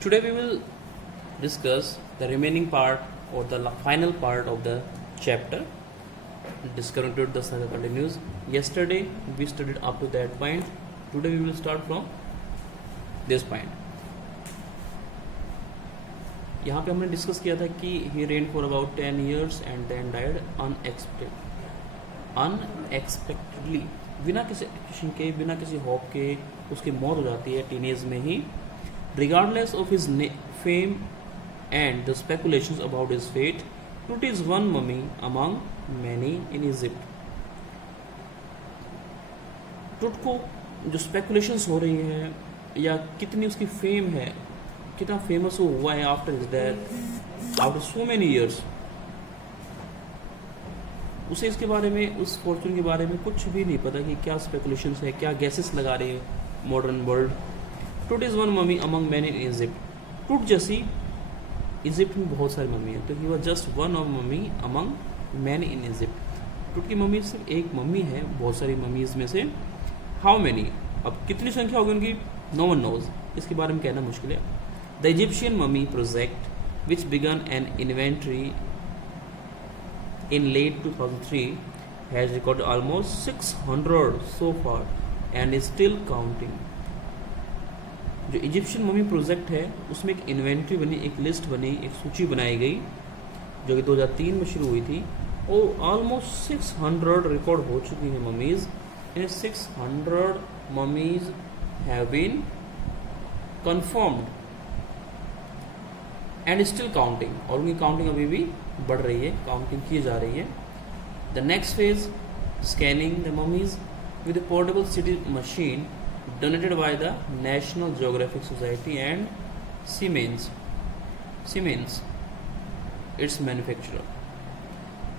Today we will discuss the remaining part or the final part of the chapter. Discontinued the saga continues. Yesterday we studied up to that point. Today we will start from this point. यहाँ पे हमने discuss किया था कि he reigned for about 10 years and then died unexpectedly, बिना किसी expectation के, बिना किसी होप के उसकी मौत हो जाती है टीनेज में ही. Regardless of his fame and the speculations about his fate, Tut is one mummy among many in Egypt. टुट को जो स्पेकुलेशंस हो रही हैं या कितनी उसकी फेम है, कितना फेमस वो हुआ है after his death, after so many years, उसे इसके बारे में, उस फॉर्चून के बारे में कुछ भी नहीं पता कि क्या स्पेकुलेशंस है, क्या गैसेस लगा रही है मॉडर्न वर्ल्ड. टुट is one mummy among many in Egypt. टुट जैसी इजिप्ट में बहुत सारी मम्मी है, तो he was just one of mummy among many in Egypt. टुट की मम्मी सिर्फ एक मम्मी है बहुत सारी मम्मीज में से. हाउ मैनी, अब कितनी संख्या होगी उनकी, नो वन नोज, इसके बारे में कहना मुश्किल है. The Egyptian mummy project which began an inventory in late 2003 has recorded almost 600 so far and is still counting. जो इजिप्शियन मम्मी प्रोजेक्ट है उसमें एक इन्वेंट्री बनी, एक लिस्ट बनी, एक सूची बनाई गई जो कि 2003 में शुरू हुई थी और ऑलमोस्ट 600 रिकॉर्ड हो चुकी हैं mummies. In 600 mummies have been confirmed and still counting, और उनकी काउंटिंग अभी भी बढ़ रही है, काउंटिंग की जा रही है. The next phase, scanning the mummies with A portable city machine donated by the national geographic society and siemens it's manufacturer.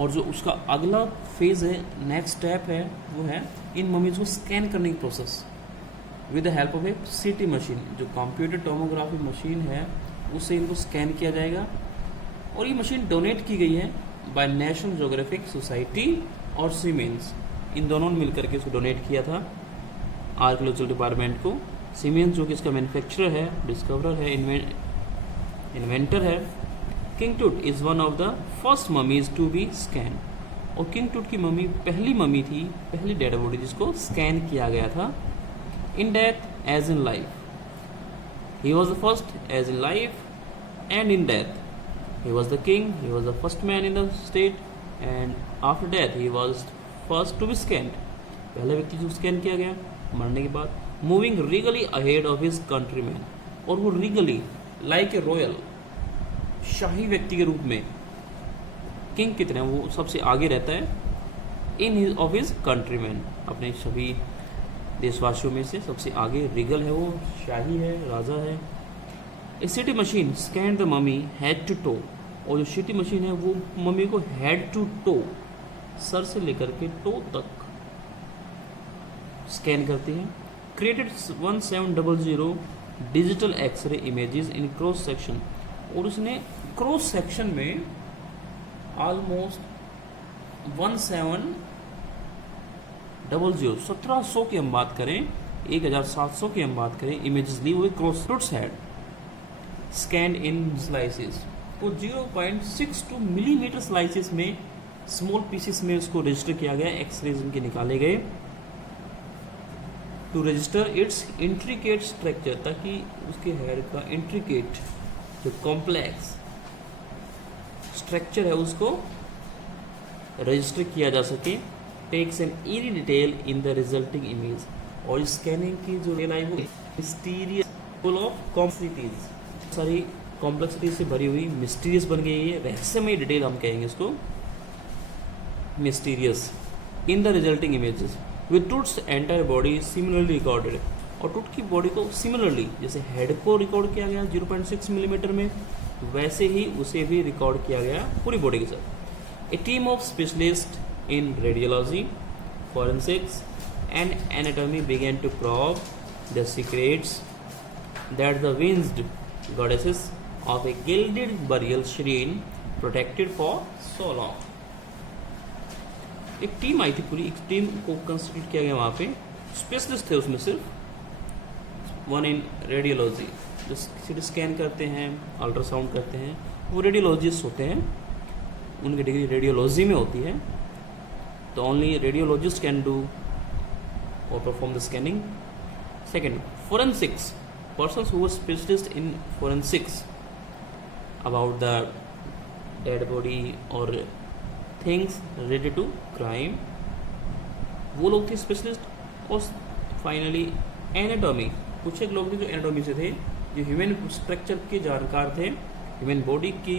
और जो उसका अगला फेज है, नेक्स्ट स्टेप है, वो है इन ममीज को स्कैन करने की process with the help of A CT machine. जो कंप्यूटर टोमोग्राफी मशीन है उससे इनको स्कैन किया जाएगा, और ये मशीन डोनेट की गई है बाय नेशनल जियोग्राफिक सोसाइटी और सीमेंस. इन दोनों ने मिलकर के इसको डोनेट किया था आर्कियोलॉजिकल डिपार्टमेंट को. सीमेंस जो कि इसका मैन्युफैक्चरर है, डिस्कवरर है, इन्वेंटर है. King Tut is one of the first mummies to be scan. और किंग टुट की मम्मी पहली मम्मी थी, पहली डेड बॉडी जिसको स्कैन किया गया था. In death as in life, he was the first as in life and in death. He was the king, he was the first man in the state, and after death he was first to be scanned. पहले व्यक्ति जो scan किया गया मरने के बाद. Moving regally ahead of his countrymen, और वो regally like a royal, शाही व्यक्ति के रूप में, किंग कितने वो सबसे आगे रहता है in his of his countrymen, अपने सभी देशवासियों में से सबसे आगे रिगल है, वो शाही है, राजा है. A CT machine scan the mummy head to toe, और जो सिटी मशीन है वो मम्मी को हेड टू टो, सर से लेकर के टो तक स्कैन करती है. Created 1700 digital X-ray images in cross section, और उसने क्रॉस सेक्शन में ऑलमोस्ट 1700 की हम बात करें, 1700 की हम बात करें, इमेजेस ली हुई cross Tut's head scan in slices. वो 0.62 मिलीमीटर स्लाइसेस में, स्मॉल पीसेस में उसको रजिस्टर किया गया, एक्सरेज इनके निकाले गए to register its intricate structure, ताकि उसके हेयर का इंट्रिकेट जो कॉम्प्लेक्स स्ट्रक्चर है उसको रजिस्टर किया जा सके. Takes an eerie detail in the resulting image, और स्कैनिंग की जो डिटेल आई वो मिस्टीरियस, फुल ऑफ कॉम्प्लेक्सिटीज, सारी कॉम्प्लेक्सिटी से भरी हुई, मिस्टीरियस बन गई है, रहस्यमय डिटेल हम कहेंगे इसको, mysterious. In the resulting images with Tut's entire body similarly recorded, और टुट की बॉडी को सिमिलरली, जैसे हेड को रिकॉर्ड किया गया 0.6 मिलीमीटर में, वैसे ही उसे भी रिकॉर्ड किया गया पूरी बॉडी के साथ. A team of specialist in radiology, forensics and anatomy began to probe the secrets that the winged goddesses of a gilded burial shrine protected for so long. एक टीम आई थी पूरी, एक टीम को कंस्टिट्यूट किया गया वहाँ पे, स्पेशलिस्ट थे उसमें सिर्फ, वन इन रेडियोलॉजी, जो सीटी स्कैन करते हैं, अल्ट्रासाउंड करते हैं, वो रेडियोलॉजिस्ट होते हैं, उनकी डिग्री रेडियोलॉजी में होती है। तो ओनली रेडियोलॉजिस्ट कैन डू और perform the scanning. Second, forensics, persons who were specialist in forensics about the dead body or things related to crime, वो लोग थे स्पेशलिस्ट। और फाइनली एनाटॉमी, कुछ एक लोग थे जो एनाटॉमी से थे, जो ह्यूमन स्ट्रक्चर के जानकार थे, ह्यूमन बॉडी की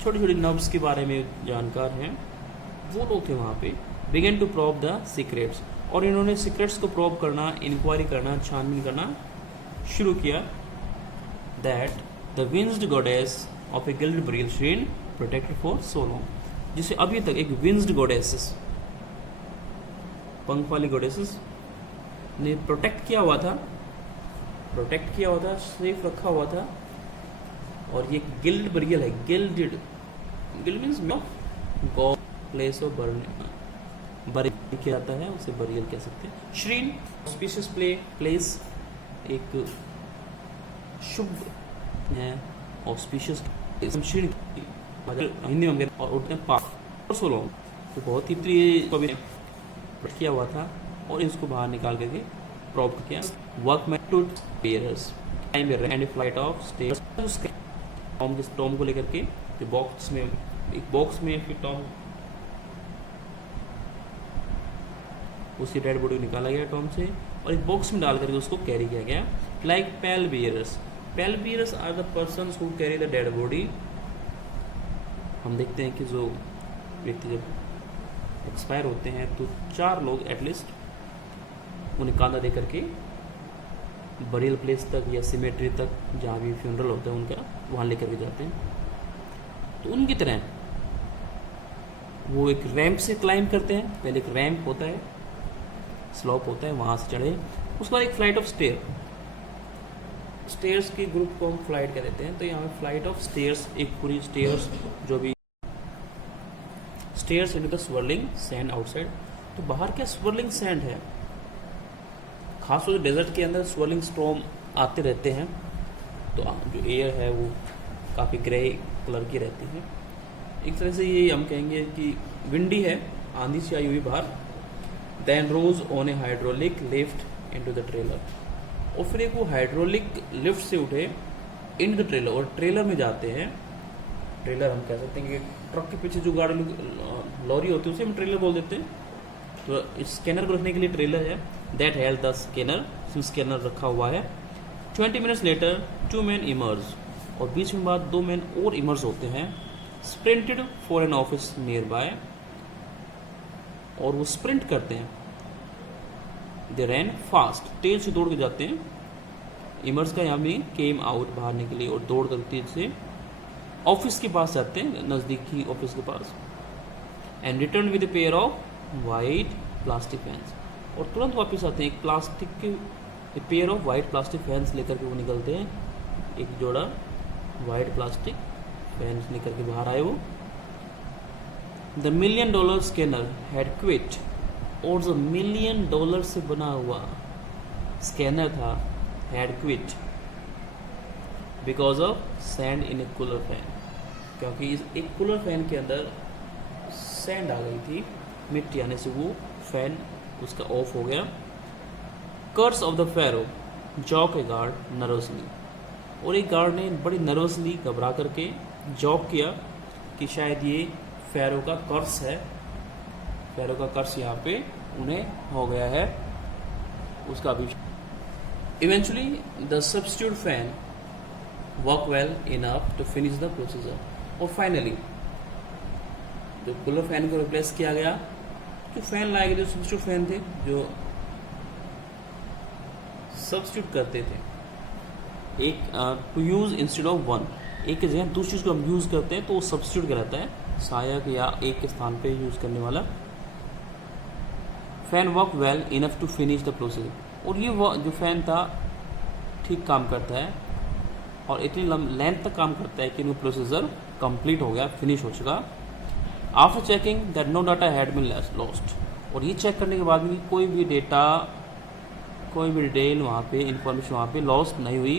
छोटी छोटी नर्व्स के बारे में जानकार हैं, वो लोग थे वहाँ पे। Began to probe the secrets, और इन्होंने सीक्रेट्स को प्रोब करना, इंक्वायरी करना, छानबीन करना शुरू किया। That the winged goddess of a gilt burial shrine protected for so long, जिसे अभी तक एक विंस्ड गॉडेसेस, पंख वाली गॉडेसेस ने प्रोटेक्ट किया हुआ था, सेफ रखा हुआ था। और ये गिल्ड बरियल है, guild means God, place of burial किया जाता है, उसे बरियल कह सकते हैं। श्रीन ऑस्पिशियस प्लेस, एक शुभ है, ऑस्पिशियस श्रीन हिंदी में और उठते हैं पाक और सोलोंग, तो बहुत ही प्रिय कवि किया हुआ था और इसको बाहर निकाल करके प्रॉप किया। Work method pairs and flight of stairs, Tom को लेकर के जो बॉक्स में, एक बॉक्स में फिर टॉम, उसकी डेड बॉडी निकाला गया टॉम से और एक बॉक्स में डाल करके उसको कैरी किया गया। Like pall bearers are the persons who carry the dead body. हम देखते हैं कि जो व्यक्ति जब एक्सपायर होते हैं तो 4 लोग एटलीस्ट उन्हें कांधा दे करके बरियल प्लेस तक या सिमेट्री तक, जहाँ भी फ्यूनरल होता है उनका, वहाँ लेकर के जाते हैं। तो उनकी तरह वो एक रैंप से क्लाइंब करते हैं। पहले एक रैंप होता है, स्लोप होता है, वहाँ से चढ़े, उसके बाद एक फ्लाइट ऑफ स्टेयर्स के ग्रुप को हम फ्लाइट कह देते हैं। तो यहाँ पे फ्लाइट ऑफ स्टेयर्स, एक पूरी स्टेयर्स, जो भी stairs into the swirling sand outside. तो बाहर क्या स्वर्लिंग सैंड है, खासतौर से डेजर्ट के अंदर स्वर्लिंग स्टॉर्म आते रहते हैं, तो जो एयर है वो काफ़ी ग्रे कलर की रहती है। एक तरह से ये हम कहेंगे कि विंडी है, आंधी से आई हुई बाहर। Then rose on a hydraulic lift into the trailer, और फिर एक वो हाइड्रोलिक लिफ्ट से उठे इन द ट्रेलर, और ट्रेलर में जाते हैं। ट्रेलर हम कह सकते हैं कि ट्रक के पीछे जो गाड़ी लॉरी होती है उसे हम ट्रेलर बोल देते हैं। तो इस स्कैनर को रखने के लिए ट्रेलर है। दैट हेल्ड द स्कैनर रखा हुआ है। 20 मिनट्स लेटर 2 men इमर्ज, और 20 मिनट बाद 2 men और इमर्ज होते हैं। Sprinted for an office nearby, और वो स्प्रिंट करते हैं। दे रैन फास्ट, तेज से दौड़ के जाते हैं। इमर्ज का यहाँ भी केम आउट, बाहर निकले और दौड़ कर तेज से ऑफिस के पास जाते हैं, नज़दीकी ऑफिस के पास। And return with a pair of white plastic fans, और तुरंत वापस आते हैं एक प्लास्टिक के pair of white plastic fans लेकर के वो निकलते हैं। एक जोड़ा वाइट प्लास्टिक फैंस लेकर के बाहर आए वो। The $1 million scanner had quit, और जो $1 million से बना हुआ स्कैनर था had quit because of sand in A cooler fan, क्योंकि इस एक कूलर फैन के अंदर सैंड आ गई थी, मिट्टी आने से वो फैन उसका ऑफ हो गया। Curse of the pharaoh joked a guard nervously, और एक गार्ड ने बड़ी नर्वसली घबरा करके जॉक किया कि शायद ये फेरो का कर्स है, फेरो का कर्स यहाँ पे उन्हें हो गया है उसका भी। Eventually the substitute fan work well enough to finish the procedure, और फाइनली जो कूलर फैन को रिप्लेस किया गया, जो फैन लाए गए, जो सब्स्टिट्यूट फैन थे, जो सब्स्टिट्यूट करते थे एक to use instead of one, एक के जगह दूसरी चीज़ को हम यूज़ करते हैं तो वो सब्स्टिट्यूट कहलाता है, सहायक या एक के स्थान पे यूज़ करने वाला। Fan work well enough to finish the procedure, और ये जो फैन था ठीक काम करता है और इतनी लेंथ तक काम करता है कि वो प्रोसीजर कंप्लीट हो गया, फिनिश हो चुका। After checking that no data had been lost, और ये चेक करने के बाद भी कोई भी डेटा, कोई भी डिटेल वहाँ पे, इंफॉर्मेशन वहाँ पे लॉस्ट नहीं हुई।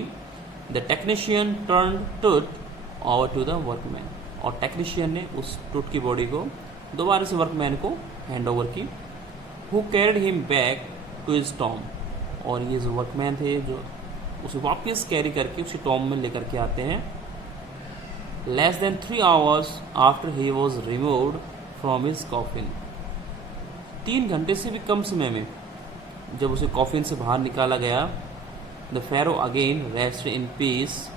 द टेक्नीशियन टर्न टूट ओवर टू द वर्कमैन, और टेक्नीशियन ने उस टूट की बॉडी को दोबारा से वर्कमैन को हैंड ओवर की। Who carried him back to his tomb, और ये जो वर्कमैन थे जो उसे वापस कैरी करके उसे टॉम में लेकर के आते हैं। Less than 3 hours after he was removed from his coffin, 3 घंटे से भी कम समय में जब उसे कॉफिन से बाहर निकाला गया। The pharaoh again rested in peace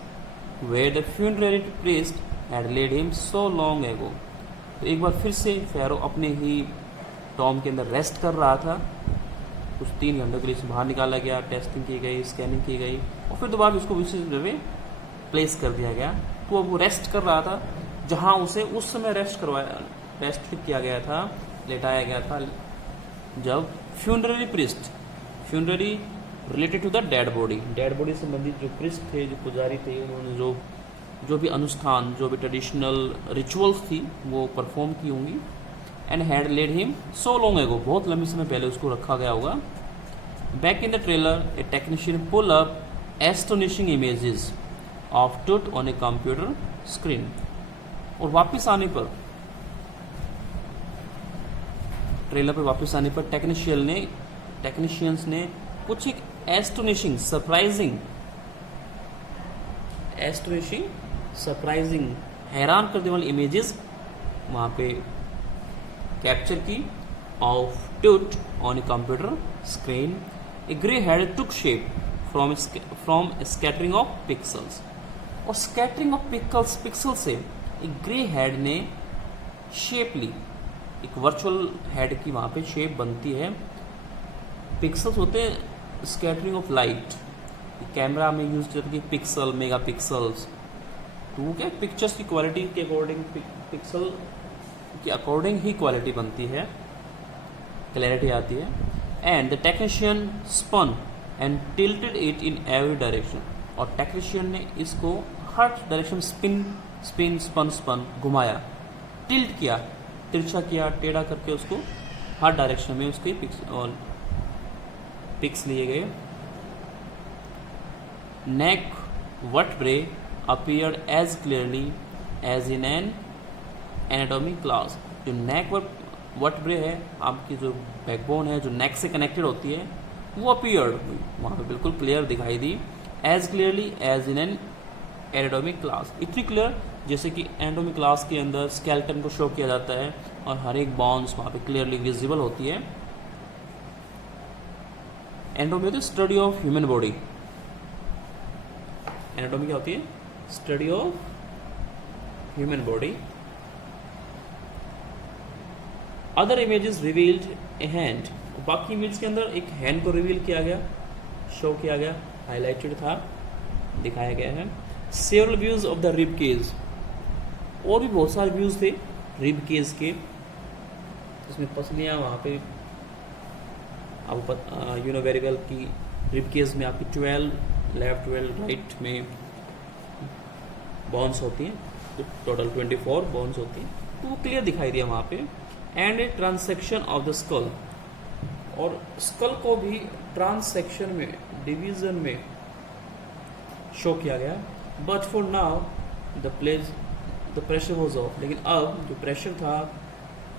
where the funerary priest had laid him so long ago, तो एक बार फिर से फेरो अपने ही टॉम के अंदर रेस्ट कर रहा था। कुछ 3 घंटों के लिए उसे बाहर निकाला गया, टेस्टिंग की गई, स्कैनिंग की गई, और फिर दोबारा उसको उसी जगह पे प्लेस कर दिया गया। तो अब वो रेस्ट कर रहा था जहाँ उसे उस समय रेस्ट किया गया था, लेटाया गया था, जब funerary priest, funerary related to the dead body से संबंधित जो प्रिस्ट थे, जो पुजारी थे, उन्होंने जो भी अनुष्ठान, जो भी ट्रेडिशनल रिचुअल्स थी वो परफॉर्म की होंगी। And had laid him so long ago, बहुत लंबे समय पहले उसको रखा गया होगा। Back in the trailer a technician pull up astonishing images of Tut on a computer screen, और वापस आने पर, ट्रेलर पर वापस आने पर टेक्नीशियंस ने कुछ एक एस्टोनिशिंग, सरप्राइजिंग, हैरान करने वाली इमेजेस वहाँ पे कैप्चर की। Of Tut on a computer screen A grey head took shape from scattering of pixels, और स्कैटरिंग ऑफ पिक्सल से एक ग्रे हेड ने शेप ली, एक वर्चुअल हेड की वहाँ पे शेप बनती है। पिक्सल्स होते हैं स्कैटरिंग ऑफ लाइट, कैमरा में यूज करके पिक्सल, मेगा पिक्सल्स, तो वो क्या पिक्चर्स की क्वालिटी के अकॉर्डिंग, पिक्सल के अकॉर्डिंग ही क्वालिटी बनती है, क्लैरिटी आती है। And the technician spun and tilted it in every direction, और टेक्नीशियन ने इसको हर डायरेक्शन स्पन घुमाया, टिल्ट किया, तिरछा किया, टेढ़ा करके उसको हर डायरेक्शन में उसके पिक्स लिए गए। Neck vertebrae appeared as clearly as in an anatomy class, जो नेक वर्टेब्रे है, आपकी जो बैकबोन है जो नेक से कनेक्टेड होती है, वो अपीयर्ड हुई वहाँ पे, बिल्कुल क्लियर दिखाई दी। As clearly as in an anatomy class, इतनी क्लियर जैसे कि एनाटॉमी क्लास के अंदर स्केलेटन को शो किया जाता है और हर एक बॉन्स वहाँ पे क्लियरली विजिबल होती है। एनाटॉमी होती है study of human body, anatomy क्या होती है? Study of human body. Other images revealed A hand, बाकी इमेज के अंदर एक हैंड को रिवील किया गया, शो किया गया, हाईलाइटेड था, दिखाया गया है। Several views of the rib cage, और भी बहुत सारे व्यूज थे रिब केज के, जिसमें पसलियाँ वहाँ पे आपको यू नो वेरी वेल की रिब केज में आपकी 12 लेफ्ट 12 राइट में बॉन्स होती हैं, तो टोटल 24 बॉन्स होती हैं, तो वो क्लियर दिखाई दिया वहाँ पे। And A transaction of the skull, और स्कल को भी ट्रांसेक्शन में, डिवीजन में शो किया गया। But for now the pressure was of, लेकिन अब जो प्रेशर था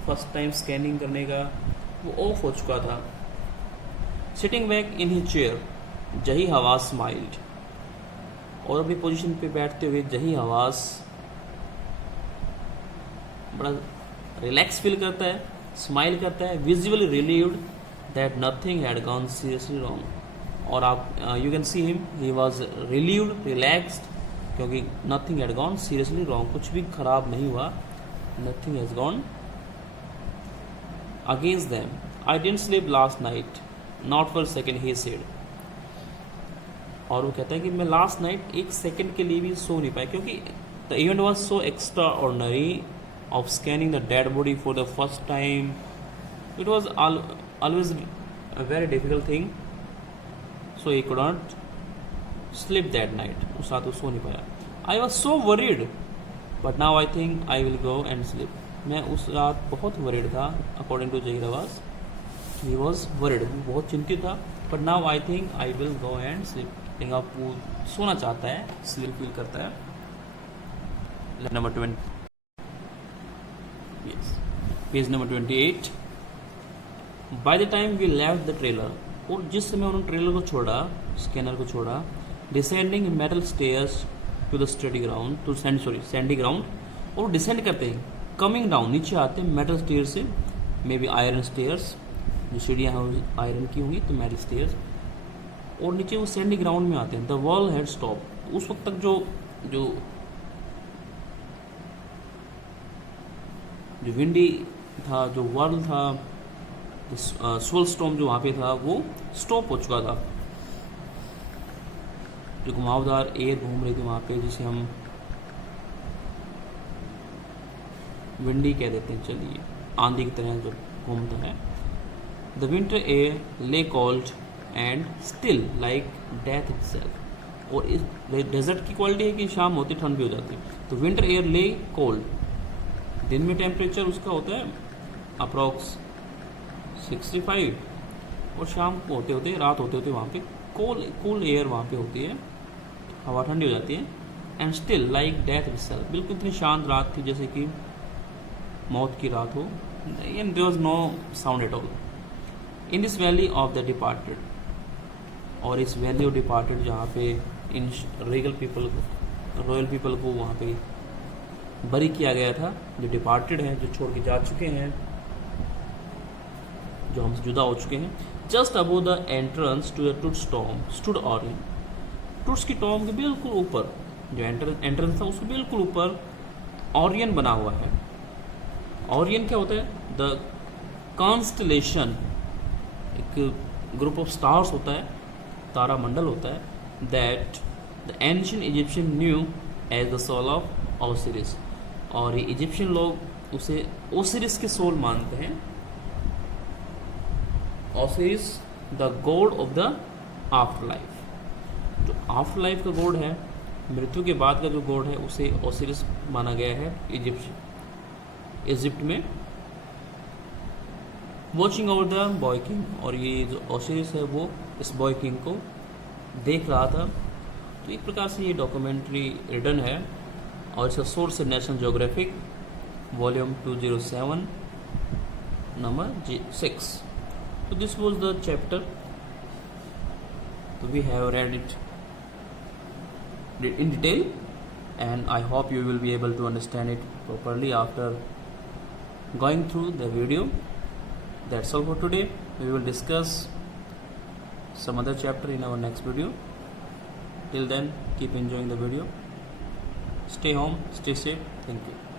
फर्स्ट टाइम स्कैनिंग करने का वो ऑफ हो चुका था। Sitting back in his chair जही हवास स्माइल्ड, और अपनी पोजीशन पे बैठते हुए जही हवास बड़ा रिलैक्स फील करता है, स्माइल करता है, visually relieved that nothing had gone seriously wrong, और आप you can see him, he was relieved, relaxed, क्योंकि nothing had gone seriously wrong, कुछ भी खराब नहीं हुआ, nothing has gone against them. I didn't sleep last night not for second, he said, और वो कहता है कि मैं लास्ट नाइट एक सेकेंड के लिए भी सो नहीं पाया, क्योंकि the event was so extra ordinary of scanning the dead body for the first time. It was always a very difficult thing, so he couldn't sleep that night. उस रात वो सो नहीं पाया। I was so worried, but now I think I will go and sleep. मैं उस रात बहुत worried था, according to Jahir Abbas. He was worried, बहुत चिंतित था, but now I think I will go and sleep. लिंगापू सोना चाहता है, स्लीप फील करता है. Number 20, yes, page number 28. By the time we left the trailer, और जिस समय उन्होंने ट्रेलर को छोड़ा, स्कैनर को छोड़ा, descending metal stairs to the study ground, to sandy ground, और डिसेंड करते हैं, कमिंग डाउन, नीचे आते हैं मेटल स्टेयर से, मे बी आयरन स्टेयर्स, जो सीढ़ियाँ हैं आयरन की होंगी तो मेटल स्टेयर्स, और नीचे वो सैंडी ग्राउंड में आते हैं. द वर्ल्ड हैड स्टॉप, उस वक्त तक जो विंडी था, जो वर्ल्ड था, स्वेल स्टॉर्म जो वहाँ पे था वो स्टॉप हो चुका था. जो घुमावदार एयर घूम रही थी वहाँ पे, जिसे हम विंडी कह देते हैं, चलिए आंधी की तरह जो घूमता है. द विंटर एयर ले cold and still like death itself, और इस डेजर्ट की क्वालिटी है कि शाम होती ठंड भी हो जाती है. तो विंटर एयर ले कोल्ड, दिन में टेम्परेचर उसका होता है अप्रॉक्स 65, और शाम को होते होते रात होते होते वहाँ पे कूल एयर वहाँ पे होती है, हवा ठंडी हो जाती है. And still like death itself, बिल्कुल इतनी शांत रात थी जैसे कि मौत की रात हो. And there was no sound at all. In this valley of the departed, और इस वैली ऑफ डिपार्टेड जहाँ पे इन रॉयल पीपल को वहाँ पे बरी किया गया था, जो डिपार्टेड हैं, जो छोड़ के जा चुके हैं, जो हमसे जुदा हो चुके हैं. Just above the entrance to the Tut's tomb stood Orion, Tut's की टॉम के बिल्कुल ऊपर, जो एंट्रेंस था उसके बिल्कुल ऊपर ऑरियन बना हुआ है. ऑरियन क्या होता है? द कॉन्स्टलेशन, एक ग्रुप ऑफ स्टार्स होता है, तारा मंडल होता है, that the ancient Egyptian knew as the soul of Osiris, और ये इजिप्शियन लोग उसे ओसिरिस के सोल मानते हैं. Osiris the God of the after life, जो आफ्टर लाइफ का गॉड है, मृत्यु के बाद का जो गॉड है, उसे ओसिरिस माना गया है इजिप्ट में. Watching over the boy king, और ये जो ओसिरिस है वो इस बॉय किंग को देख रहा था. तो एक प्रकार से ये डॉक्यूमेंट्री रिटन है, और इसका सोर्स है national geographic volume 207 number 6. So this was the chapter. So we have read it in detail, and I hope you will be able to understand it properly after going through the video. That's all for today. We will discuss some other chapter in our next video. Till then, keep enjoying the video. Stay home, stay safe. Thank you.